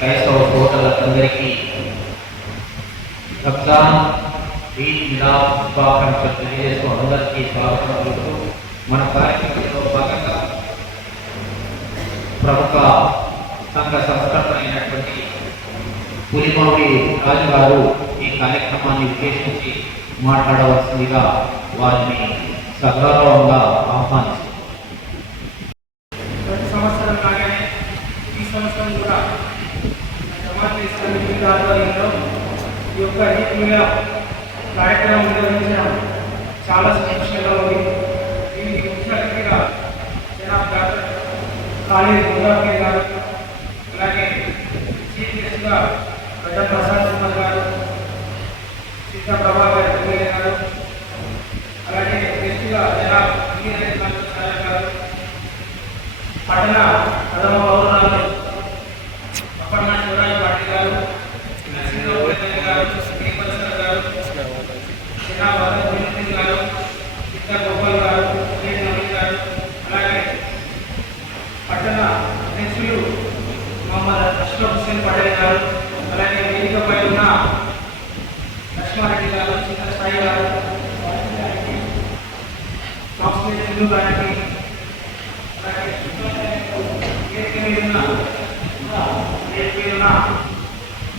క్రైస్తవ సోదరులందరికీ రంజాన్ ఈద్ మిలాద్ శుభాకాంక్షలు తెలియజేస్తూ అందరికీ స్వాగతం పలుకుతూ మన కార్యక్రమంలో భాగంగా ప్రముఖ సంఘ సంస్కర్త అయినటువంటి పులిమామిడి రాజు గారు ఈ కార్యక్రమాన్ని ఉద్దేశించి మాట్లాడవలసిందిగా వారిని సగౌరవంగా ఆహ్వానిస్తారు. ప్రతి సంవత్సరం లాగానే ఈ సంవత్సరం కూడా జమాత్ ఇస్లామీ ఆధ్వర్యంలో ఈ యొక్క ఈద్గా కార్యక్రమం నిర్వహించడం చాలా సంతోషంగా ఉంది. దీనికి ముఖ్య అతిథిగా జనాబ్ డాక్టర్ ఖాళీద్ ముజాఫర్ గారు, అలాగే చీఫ్ గెస్ట్గా గడ్డ ప్రసాద్ కుమార్ గారు, సీతా ప్రభాకర్ ఎమ్మెల్యే గారు, అలాగే గెస్ట్గా జనాబ్ గారు, పట్టణ ప్రథమ పౌరురాలు అప్పన్న శివరాజు పాటిల్ గారు, నరసింహ గారు, శ్రీపరసర్ గారు, జనాబ్ అరవింద్ గారు, సీతా గోపాల్ గారు, నవీన్ గారు, అలాగే పట్టణ అధ్యక్షులు మహమ్మద్ అష్రఫ్ హుస్సేన్ పటేల్ గారు, అలాగే వేదికపై ఉన్న లక్ష్మారెడ్డి గారు, చిన్నసాయి గారు, సింధు గారికి,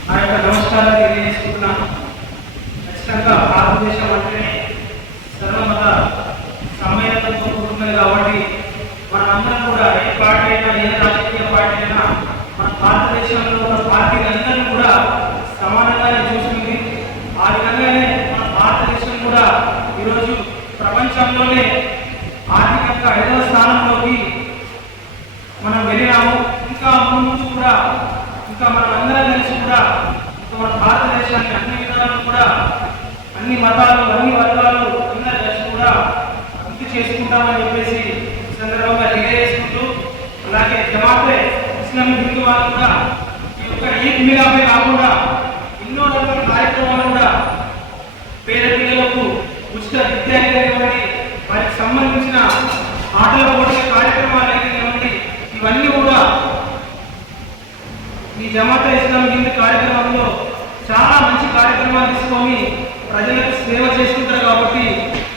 నా యొక్క నమస్కారాలు తెలియజేసుకుంటున్నాను. ఖచ్చితంగా భారతదేశం అంటేనే సర్వమత సమ్మేళనంతో కూడుకున్నది కాబట్టి మనమందరం కూడా ఏ పార్టీ అయినా ఏ రాజకీయ పార్టీ అయినా మన భారతదేశంలో ఉన్న పార్టీలందరినీ కూడా సమానంగానే చూస్తుంది. ఆ విధంగానే మన భారతదేశం కూడా ఈరోజు ప్రపంచంలోనే ఆర్థికంగా 5వ స్థానంలోకి మనం వెళ్ళినాము. ఇంకా ముందు కూడా ఇంకా మనం అందరం కలిసి కూడా మన భారతదేశాన్ని అన్ని విధాలు కూడా అన్ని మతాలు అన్ని వర్గాలు అందరూ కలిసి కూడా అభివృద్ధి చేసుకుంటామని చెప్పేసి సందర్భంగా తెలియజేసుకుంటూ, అలాగే జమాతే ఇస్లామీ హిందూ వాళ్ళు కూడా ఈ యొక్క ఈద్ మిలాద్ కాకుండా ఎన్నో రకాల కార్యక్రమాలు కూడా పేద పిల్లలకు ఉచిత విద్య ఇవ్వండి, వారికి సంబంధించిన ఆటల పోటీ కార్యక్రమాలు ఇవ్వండి, ఇవన్నీ కూడా ఈ జమాతే ఇస్లామీ హిందూ కార్యక్రమంలో చాలా మంచి కార్యక్రమాలు తీసుకొని ప్రజలకు సేవ చేస్తుంటారు. కాబట్టి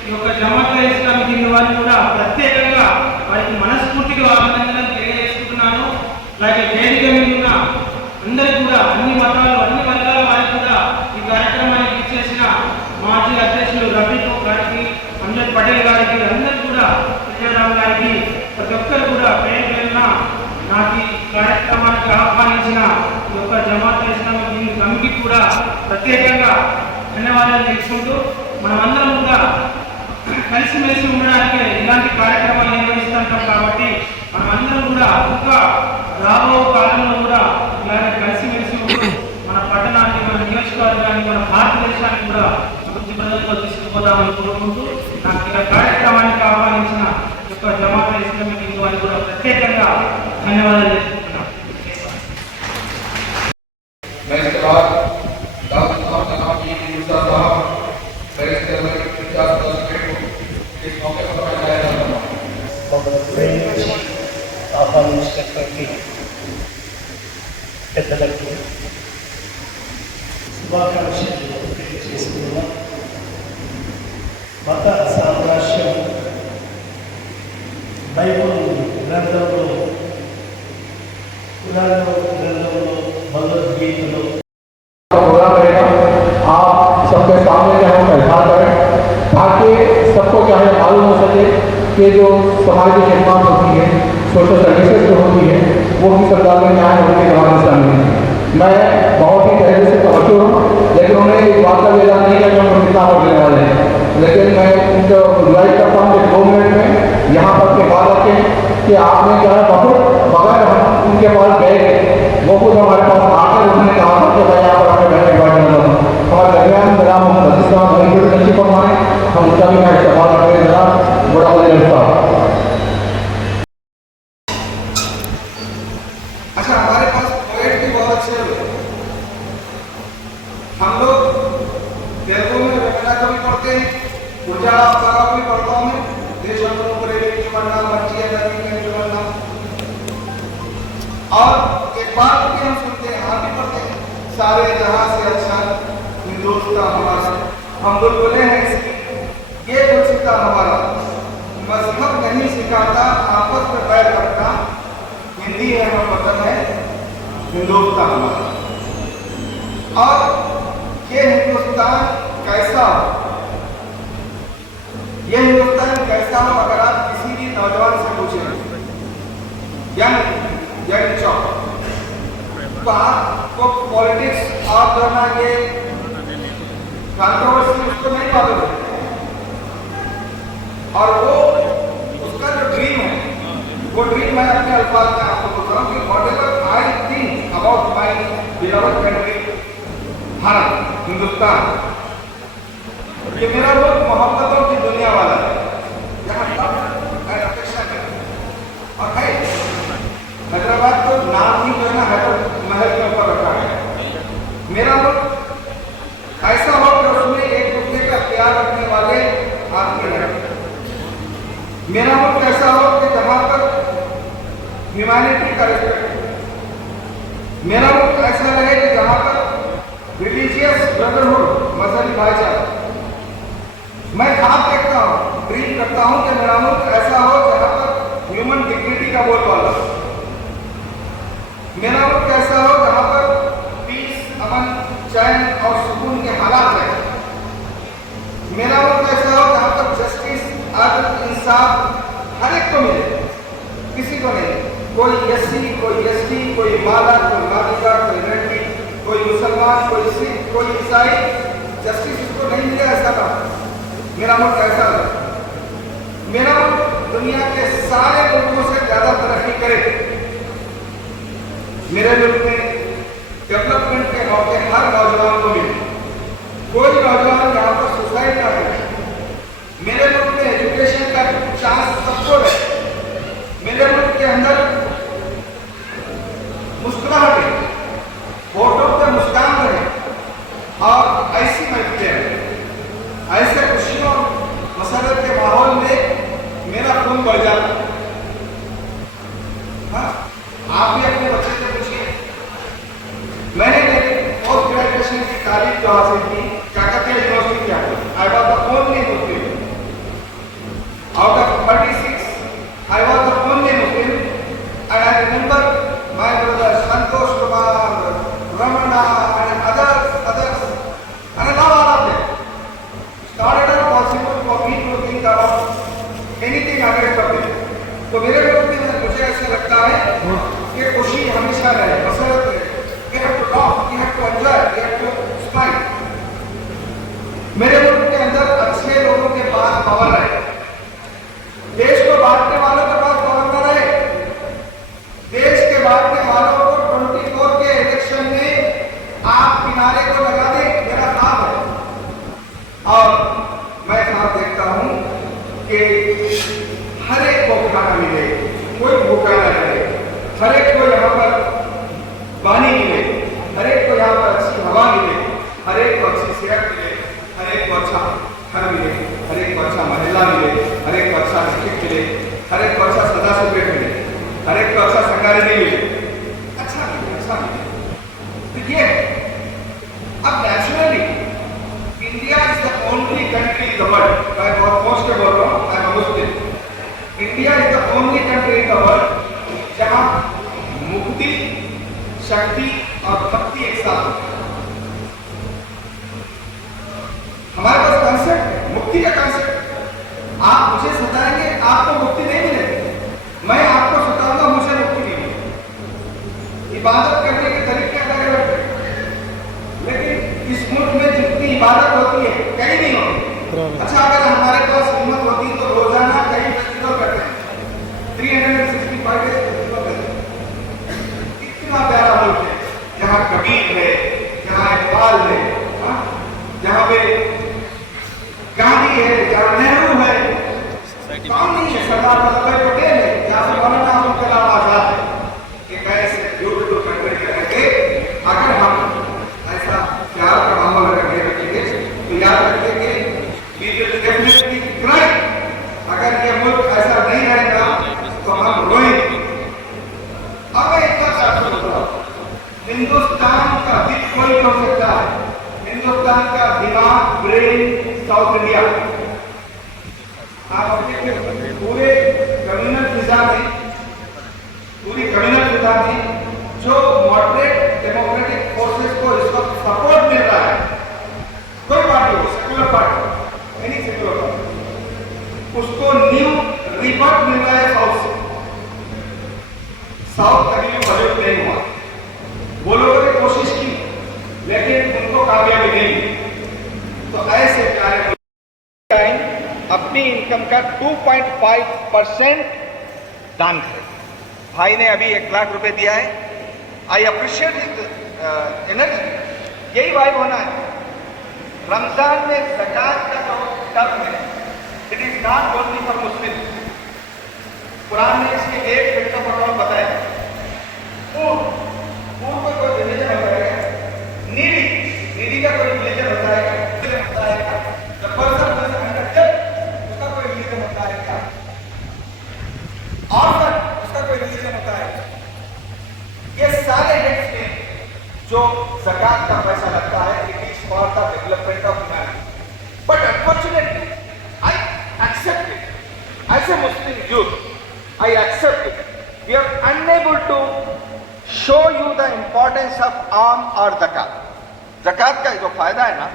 ఈ యొక్క జమాతే ఇస్లామీ హిందూ వారిని కూడా ప్రత్యేకంగా వారికి మనస్ఫూర్తిగా అభినందనలు తెలియజేసుకుంటున్నాను. అలాగే వేదిక మీద ఉన్న అందరికీ కూడా అన్ని మతాలు అన్ని వర్గాల వారికి కూడా ఈ కార్యక్రమానికి ఇచ్చేసిన మాజీ అధ్యక్షులు రఫీక్ గారికి, అహ్మద్ పటేల్ గారికి, అందరూ కూడా విజయరామ్ గారికి, ప్రతి ఒక్కరు కూడా పేరు పేరున నాకు ఈ కార్యక్రమానికి ఆహ్వానించిన ఈ యొక్క జమాతే ఇస్లామీ హిందూ కమిటీకి కూడా ప్రత్యేకంగా ధన్యవాదాలు తెలుసుకుంటూ, మనమందరం కూడా కలిసిమెలిసి ఉండడానికి ఇలాంటి కార్యక్రమాలు నిర్వహిస్తుంటాం. కాబట్టి మనమందరం కూడా ఇంకా రాబో కాలంలో కూడా ఇలాంటి కలిసిమెలిసి ఉంటూ మన పట్టణాన్ని, మన నియోజకవర్గాన్ని, మన భారతదేశాన్ని కూడా అభివృద్ధి ప్రజల్లో తీసుకుపోదామని కోరుకుంటూ, నాకు ఇలా కార్యక్రమానికి ఆహ్వానించిన యొక్క జమాతే ఇస్లామీ హిందూ వారికి కూడా ప్రత్యేకంగా ధన్యవాదాలు తెలుసుకుంటున్నాం. ఆహ్వానించినటువంటి పెద్దలకు శుభాకాంక్షలు తెలియజేస్తున్నాం. మత సామరస్యం బైబుల్ గ్రంథంలో, పురాణంలో, భగవద్గీతలో आप सबके सामने जो है प्रचार करें, ताकि सबको क्या है मालूम हो सके कि जो समाज की खिदमत होती है, सोशल सर्विसेज जो होती है, वो भी सरकार में न्याय होने के जमाने शामिल है। मैं बहुत ही पहले से पहुँचू हूँ, लेकिन उन्हें इस बात का ऐलान नहीं किया कि हम कितना वोट लेने वाले हैं, लेकिन मैं उनको रिलाइज करता हूँ कि 2 मिनट में यहाँ पर के बाद रखें कि आपने क्या है बहुत बगैर हम उनके पास गए वो कुछ हमारे पास आकर उन्होंने कहा था कि मैं यहाँ पर हमें बैठने के बाद हमारे दरमियान मेरा नशीब फरमाए, हम उसका भी मैं इस्तेमाल करें। जरा बड़ा अच्छा, हमारे पास पोएट भी बहुत अच्छे हैं। हम लोग तेलुगु में रचना कवि पढ़ते हैं, गुजरात का भी पढ़ता हूँ मैं, देश हम लोग और एक बात भी हम सुनते हैं, आप भी पढ़ते हैं, सारे जहां से अच्छा हिंदुस्तान हमारा। हम लोग बोले हैं इसकी ये कुछ सिखा हमारा, मजहब नहीं सिखाता आपस में बैर रखना, हिंदी है हम वतन है हिंदुस्तान हमारा। और ये हिंदुस्तान कैसा हो, ये हिंदुस्तान कैसा हो अगर आप किसी भी नौजवान से पूछें, यंग चौक, तो आपको पॉलिटिक्स और जो ना ये कंट्रोवर्सी उसको नहीं मालूम है, और वो उसका जो ड्रीम है, वो ड्रीम मैं अपने अल्फाज में आपको बता रहा हूँ कि whatever I think about my beloved country Bharat Hindustan, ये मेरा बहुत मोहब्बतों की दुनिया वाला है, यहाँ अपेक्षा है। और है हैदराबाद को नाम ही जो है ना हैदर महल के ऊपर रखा है। मेरा मुल्क ऐसा हो कि उसमें एक दूसरे का प्यार रखने वाले आदमी हैं। मेरा मुल्क ऐसा हो कि जहां पर ह्यूमैनिटी का रिस्पेक्ट। मेरा मुल्क ऐसा रहे कि जहां पर रिलीजियस ब्रदरहुड, मजहबी भाईचारा। मैं ख्वाब देखता हूँ, ड्रीम करता हूँ कि मेरा मुल्क ऐसा हो जहां पर ह्यूमन डिग्निटी का बोलबाला। मेरा मुल्क ऐसा हो जहां पर पीस, अमन, चैन और सुकून के हालात है। मेरा मुल्क ऐसा हो जहां पर जस्टिस, अदल, इंसाफ हर एक को मिले, किसी को नहीं, कोई एससी, कोई एसटी, कोई माला, कोई मालिका, कोई लड़की, कोई मुसलमान, कोई सिख, कोई ईसाई, जस्टिस उसको नहीं मिले ऐसा ना। मेरा मुल्क ऐसा है। मेरा मुल्क दुनिया के सारे मुल्कों से ज्यादा तरक्की करे। मेरे मुल्क में डेवलपमेंट के मौके हर नौजवान को मिले, कोई नौजवान यहाँ पर सुसाइड ना करे। मेरे मुल्क में एजुकेशन का चांस सबको है। मेरे मुल्क के अंदर मुस्कुराहट, होठों पे मुस्कान रहे, और ऐसी महफिलें, ऐसे खुशियों मसरत के माहौल में मेरा खून बढ़ जाता है। हाँ, आप भी अपने बच्चे से पूछिए। मैंने मेरी पोस्ट ग्रेजुएशन की तारीख जो हासिल की काकतीय यूनिवर्सिटी क्या की, I was the only Muslim out of 36, I was the only Muslim, and I remember my brother Santosh Kumar, Ramana, and others, and a lot of them started out possible for me to think about anything against them. तो मेरे लोग भी मुझे ऐसा लगता है कि खुशी हमेशा रहे, मसरत रहे, we have to laugh, we have to enjoy, we have to smile. मेरे मुल्क के अंदर अच्छे लोगों के पास पावर है, देश को बांटने वालों के पास पावर न रहे। देश के बांटने वालों को 24 के इलेक्शन में आप किनारे को लगा दें, मेरा ख्वाब है। और मैं ख्वाब देखता हूं कि हर एक को खाना मिले, कोई भूखा न रहे, हर एक को यहाँ पर पानी मिले, हर एक को यहाँ पर अच्छी हवा मिले, हर एक को अच्छी सेहत मिले, हर एक को अच्छा घर मिले, हर एक को अच्छा महल्ला मिले, हर एक को अच्छा डिस्ट्रिक्ट मिले, हर एक को अच्छा सदा सुप्रेट मिले, हर एक को अच्छा संगारेडी मिले, अच्छा मिले, अच्छा मिले। देखिए, अब naturally India is the only country in the world, मैं बहुत पहुंच के बोल रहा हूँ, I am Muslim. India is the only country in the world जहाँ मुक्ति, शक्ति और भक्ति एक साथ। हमारे पास कॉन्सेप्ट है, मुक्ति का कॉन्सेप्ट। आप मुझे सताएंगे, आपको मुक्ति नहीं मिलेगी, मैं आपको सताऊंगा, मुझे मुक्ति नहीं मिलेगी। इबादत करने के तरीके अलग अलग हैं, लेकिन इस मुल्क में जितनी इबादत होती है कहीं नहीं होती। अच्छा, अगर हमारे पास हिम्मत होती तो रोजाना कहीं फेस्टिवल करते हैं, 365 डेज फेस्टिवल करते हैं। इतना प्यारा मुल्क है, जहाँ कबीर है, जहाँ इकबाल है, जहाँ पे गांधी है, जहाँ नेहरू है, कौन नहीं है, सरदार वल्लभ भाई पटेल है, जहाँ से मौलाना अबुल कलाम आजाद है। एक ऐसे ब्यूटीफुल कंट्री के रहते, अगर हम ऐसा प्यार का माहौल रखने रखेंगे तो याद रखिए कि we will definitely cry। अगर ये मुल्क ऐसा नहीं रहेगा तो हम रोएंगे। अब मैं इतना चाहता हूँ हिंदुस्तान का हित कोई हो सकता है, हिंदुस्तान का दिमाग, ब्रेन साउथ इंडिया। आप अपने पूरे कम्युनल फिजा में, पूरी कम्युनल फिजा में जो मॉडरेट डेमोक्रेटिक फोर्सेस को इस वक्त सपोर्ट मिल रहा है, कोई पार्टी हो, secular party, any secular party, उसको न्यू रिबर्थ मिल रहा है साउथ से। साउथ कभी भी मजबूत नहीं हुआ, वो लोगों ने कोशिश की लेकिन उनको कामयाबी नहीं मिली। तो ऐसे कार्य अपनी इनकम का 2.5% दान करें। भाई ने अभी 1 लाख रुपए दिया है। I appreciate his energy. यही वाइब होना है। रमजान में ज़कात का जो टर्म है, it is not only for Muslim. Quran ने इसके एक फिट का प्रोटोकॉल बताया। फूड को कोई रिलीजन होता है, नीडी का कोई रिलीजन होता है, द पर्सन उसका कोई रिलीजन होता है क्या? ऑर्फन उसका कोई रिलीजन होता है? ये सारे हेड्स में जो ज़कात का पैसा लगता है, it is for the development of humanity. But unfortunately I accept it as a Muslim youth. I accept it. We are unable to show you the importance of alms or zakat. Zakat का जो फायदा है ना,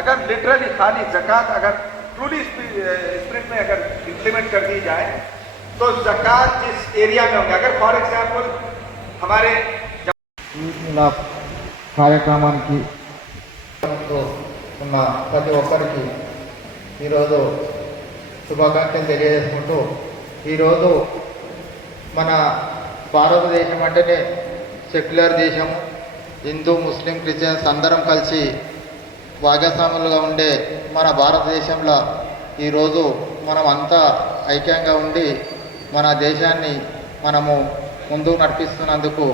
अगर literally खाली zakat अगर truly spirit में अगर इम्प्लीमेंट कर दी जाए तो zakat जिस एरिया में होंगे, अगर फॉर एग्जाम्पल हमारे ఇలా కార్యక్రమానికి ఉన్న ప్రతి ఒక్కరికి ఈరోజు శుభాకాంక్షలు తెలియజేసుకుంటూ, ఈరోజు మన భారతదేశం అంటేనే సెక్యులర్ దేశం. హిందూ, ముస్లిం, క్రిస్టియన్స్ అందరం కలిసి భాగస్వాములుగా ఉండే మన భారతదేశంలో ఈరోజు మనం అంతా ఐక్యంగా ఉండి మన దేశాన్ని మనము ముందుకు నడిపిస్తున్నందుకు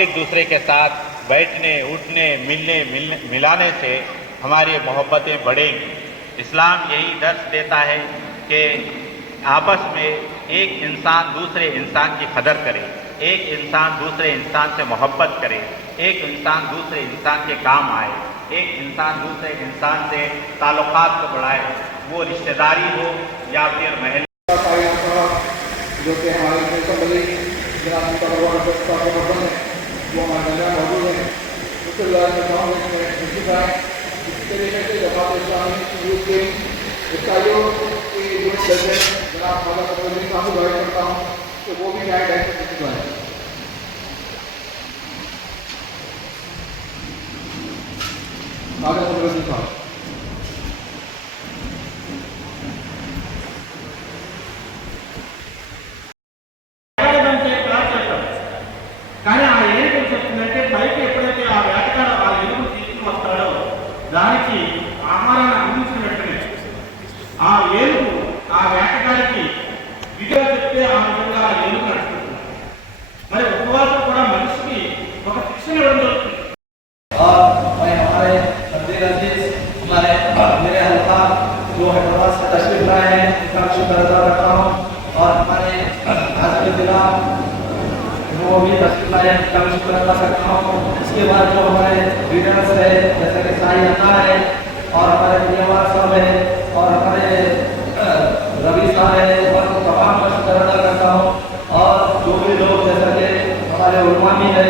एक दूसरे के साथ बैठने, उठने, मिलाने से हमारी मोहब्बतें बढ़ेंगी। इस्लाम यही दर्श देता है कि आपस में एक इंसान दूसरे इंसान की कदर करे, एक इंसान दूसरे इंसान से मोहब्बत करे, एक इंसान दूसरे इंसान के काम आए, एक इंसान दूसरे इंसान से ताल्लुकात को बढ़ाए, वो रिश्तेदारी हो या फिर महल। जो कि हमारे असेंबली वो हमारे यहाँ मौजूद है, उसके इकाइयों के जो प्रेसिडेंट जनाब खाला कबूली साहब गाइड करता हूँ, तो वो भी गाइड है खाला कबूली साहब। కానీ ఆ ఏనుగు చెప్తుందంటే పైకి ఎప్పుడైతే ఆ వేటగాడు ఆ ఏనుగు తీసుకుని వస్తాడో దానికి ఆహారాన్ని అందించిన వెంటనే ఆ ఏనుగు ఆ వేటగాడికి విడిగా చెప్తే ఆ విధంగా ఆ ఏనుగు నడుచుకుంటుంది. మరి ఉపవాసం కూడా మనిషికి ఒక శిక్షణ ఇవ్వడం జరుగుతుంది. हमारे मेरे हल्का जो हैदराबाद से तशरीफ लाए हैं, उनका शुक्र अदा करता हूँ। और हमारे हाजिर जिला वो भी तशरीफ लाए हैं, उनका शुक्र अदा करता हूँ। इसके बाद जो हमारे लीडर्स है, जैसे कि साई अन्ना है और हमारे प्रियवार साहब है और हमारे रवि साहब है, और तमाम का शुक्र अदा करता हूँ। और जो भी लोग जैसा कि हमारे उलमा भी है,